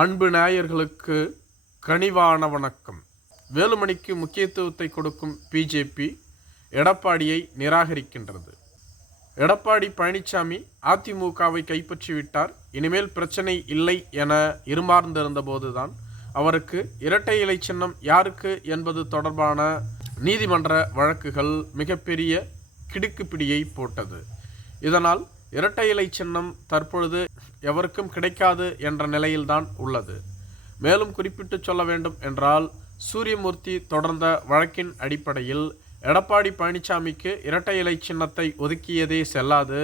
அன்பு நேயர்களுக்கு கனிவான வணக்கம். வேலுமணிக்கு முக்கியத்துவத்தை கொடுக்கும் பிஜேபி எடப்பாடியை நிராகரிக்கின்றது. எடப்பாடி பழனிசாமி அதிமுகவை கைப்பற்றிவிட்டார். இனிமேல் பிரச்சனை இல்லை என இருமார்ந்திருந்த போதுதான் அவருக்கு இரட்டை இலை சின்னம் யாருக்கு என்பது தொடர்பான நீதிமன்ற வழக்குகள் மிகப்பெரிய கிடுக்குப்பிடியை போட்டது. இதனால் இரட்டை இலை சின்னம் தற்பொழுது எவருக்கும் கிடைக்காது என்ற நிலையில்தான் உள்ளது. மேலும் குறிப்பிட்டு சொல்ல வேண்டும் என்றால் சூரியமூர்த்தி தொடர்ந்த வழக்கின் அடிப்படையில் எடப்பாடி பழனிசாமிக்கு இரட்டை இலை சின்னத்தை ஒதுக்கியதே செல்லாது.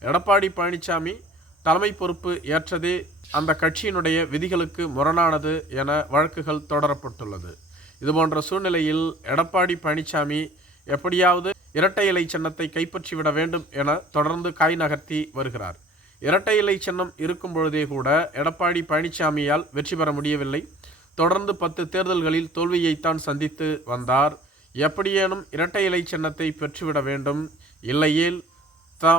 எடப்பாடி பழனிசாமி தலைமை பொறுப்பு ஏற்றதே அந்த கட்சியினுடைய விதிகளுக்கு முரணானது என வழக்குகள் தொடரப்பட்டுள்ளது. இதுபோன்ற சூழ்நிலையில் எடப்பாடி பழனிசாமி எப்படியாவது இரட்டை இலை சின்னத்தை கைப்பற்றிவிட வேண்டும் என தொடர்ந்து காய் நகர்த்தி வருகிறார். இரட்டை இலை சின்னம் இருக்கும் பொழுதே கூட எடப்பாடி பழனிசாமியால் வெற்றி பெற முடியவில்லை. தொடர்ந்து பத்து தேர்தல்களில் தோல்வியைத்தான் சந்தித்து வந்தார். எப்படியேனும் இரட்டை இலை சின்னத்தை பெற்றுவிட வேண்டும். இல்லையேல் த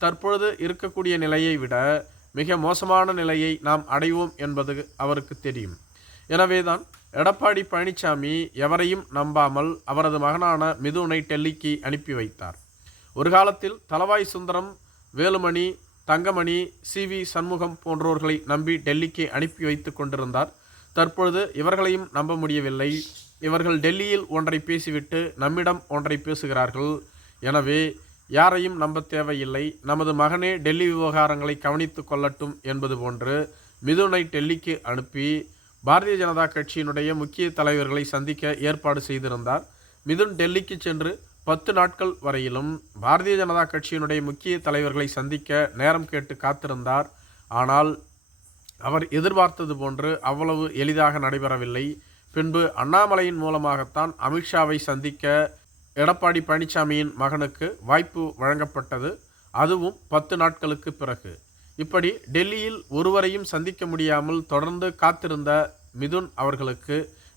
தற்பொழுது இருக்கக்கூடிய நிலையை விட மிக மோசமான நிலையை நாம் அடைவோம் என்பது அவருக்கு தெரியும். எனவேதான் எடப்பாடி பழனிசாமி எவரையும் நம்பாமல் அவரது மகனான மிதுனை டெல்லிக்கு அனுப்பி வைத்தார். ஒரு காலத்தில் தலவாய் சுந்தரம் வேலுமணி தங்கமணி சி வி சண்முகம் போன்றோர்களை நம்பி டெல்லிக்கு அனுப்பி வைத்து கொண்டிருந்தார். தற்பொழுது இவர்களையும் நம்ப முடியவில்லை. இவர்கள் டெல்லியில் ஒன்றை பேசிவிட்டு நம்மிடம் ஒன்றை பேசுகிறார்கள். எனவே யாரையும் நம்ப தேவையில்லை. நமது மகனே டெல்லி விவகாரங்களை கவனித்து கொள்ளட்டும் என்பது போன்று மிதுனை டெல்லிக்கு அனுப்பி பாரதிய ஜனதா கட்சியினுடைய முக்கிய தலைவர்களை சந்திக்க ஏற்பாடு செய்திருந்தார். மிதுன் டெல்லிக்கு சென்று பத்து நாட்கள் வரையிலும் பாரதிய ஜனதா கட்சியினுடைய முக்கிய தலைவர்களை சந்திக்க நேரம் கேட்டு காத்திருந்தார். ஆனால் அவர் எதிர்பார்த்தது போன்று அவ்வளவு எளிதாக நடைபெறவில்லை. பின்பு அண்ணாமலையின் மூலமாகத்தான் அமித்ஷாவை சந்திக்க எடப்பாடி பழனிசாமியின் மகனுக்கு வாய்ப்பு வழங்கப்பட்டது. அதுவும் பத்து நாட்களுக்கு பிறகு. இப்படி டெல்லியில் ஒருவரையும் சந்திக்க முடியாமல் தொடர்ந்து காத்திருந்த மிதுன் அவர்களுக்கு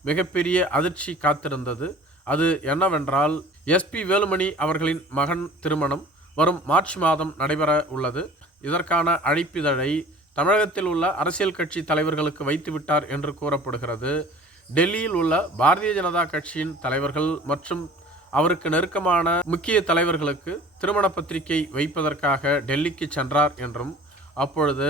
மிகப்பெரிய அதிர்ச்சி காத்திருந்தது. அது என்னவென்றால் எஸ்பி வேலுமணி அவர்களின் மகன் திருமணம் வரும் மார்ச் மாதம் நடைபெற உள்ளது. இதற்கான அழைப்பிதழை தமிழகத்தில் உள்ள அரசியல் கட்சி தலைவர்களுக்கு வைத்துவிட்டார் என்று கூறப்படுகிறது. டெல்லியில் உள்ள பாரதிய ஜனதா கட்சியின் தலைவர்கள் மற்றும் அவருக்கு நெருக்கமான முக்கிய தலைவர்களுக்கு திருமண பத்திரிகை வைப்பதற்காக டெல்லிக்கு சென்றார் என்றும் அப்பொழுது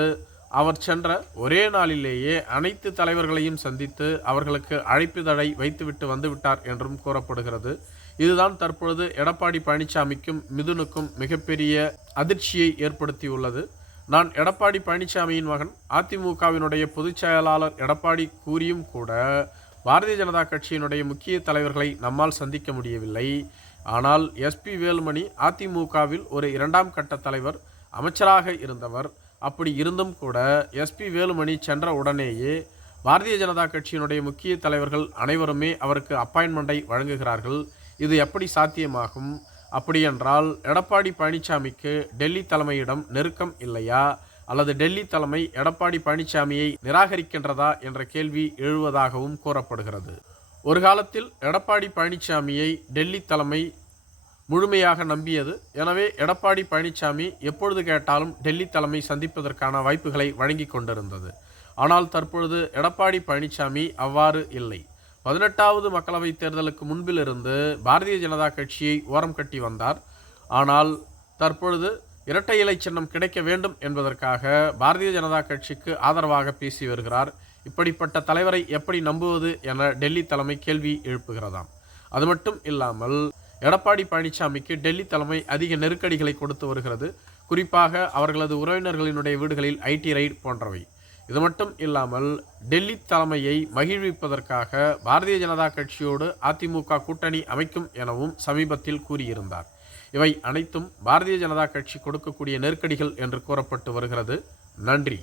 அவர் சென்ற ஒரே நாளிலேயே அனைத்து தலைவர்களையும் சந்தித்து அவர்களுக்கு அழைப்புதழை வைத்துவிட்டு வந்துவிட்டார் என்றும் கூறப்படுகிறது. இதுதான் தற்பொழுது எடப்பாடி பழனிசாமிக்கும் மிதுனுக்கும் மிகப்பெரிய அதிர்ச்சியை ஏற்படுத்தியுள்ளது. நான் எடப்பாடி பழனிசாமியின் மகன் அதிமுகவினுடைய பொதுச் செயலாளர் எடப்பாடி கூறியும் கூட பாரதிய ஜனதா கட்சியினுடைய முக்கிய தலைவர்களை நம்மால் சந்திக்க முடியவில்லை. ஆனால் எஸ்பி வேலுமணி அதிமுகவில் ஒரு இரண்டாம் கட்ட தலைவர் அமைச்சராக இருந்தவர் அப்படி இருந்தும் கூட எஸ்பி வேலுமணி சென்ற உடனேயே பாரதிய ஜனதா கட்சியினுடைய முக்கிய தலைவர்கள் அனைவருமே அவருக்கு அப்பாயின்மெண்ட்டை வழங்குகிறார்கள். இது எப்படி சாத்தியமாகும்? அப்படியென்றால் எடப்பாடி பழனிசாமிக்கு டெல்லி தலைமையிடம் நெருக்கம் இல்லையா? அல்லது டெல்லி தலைமை எடப்பாடி பழனிசாமியை நிராகரிக்கின்றதா என்ற கேள்வி எழுவதாகவும் கூறப்படுகிறது. ஒரு காலத்தில் எடப்பாடி பழனிசாமியை டெல்லி தலைமை முழுமையாக நம்பியது. எனவே எடப்பாடி பழனிசாமி எப்பொழுது கேட்டாலும் டெல்லி தலைமை சந்திப்பதற்கான வாய்ப்புகளை வழங்கி கொண்டிருந்தது. ஆனால் தற்பொழுது எடப்பாடி பழனிசாமி அவ்வாறு இல்லை. பதினெட்டாவது மக்களவைத் தேர்தலுக்கு முன்பிலிருந்து பாரதிய ஜனதா கட்சியை ஓரம் கட்டி வந்தார். ஆனால் தற்பொழுது இரட்டை இலை சின்னம் கிடைக்க வேண்டும் என்பதற்காக பாரதிய ஜனதா கட்சிக்கு ஆதரவாக பேசி வருகிறார். இப்படிப்பட்ட தலைவரை எப்படி நம்புவது என டெல்லி தலைமை கேள்வி எழுப்புகிறதாம். அது மட்டும் இல்லாமல் எடப்பாடி பழனிசாமிக்கு டெல்லி தலைமை அதிக நெருக்கடிகளை கொடுத்து வருகிறது. குறிப்பாக அவர்களது உறவினர்களினுடைய வீடுகளில் ஐடி ரைட் போன்றவை. இது மட்டும் இல்லாமல் டெல்லி தலைமையை மகிழ்விப்பதற்காக பாரதிய ஜனதா கட்சியோடு அதிமுக கூட்டணி அமைக்கும் எனவும் சமீபத்தில் கூறியிருந்தார். இவை அனைத்தும் பாரதிய ஜனதா கட்சி கொடுக்கக்கூடிய நெருக்கடிகள் என்று கூறப்பட்டு வருகிறது. நன்றி.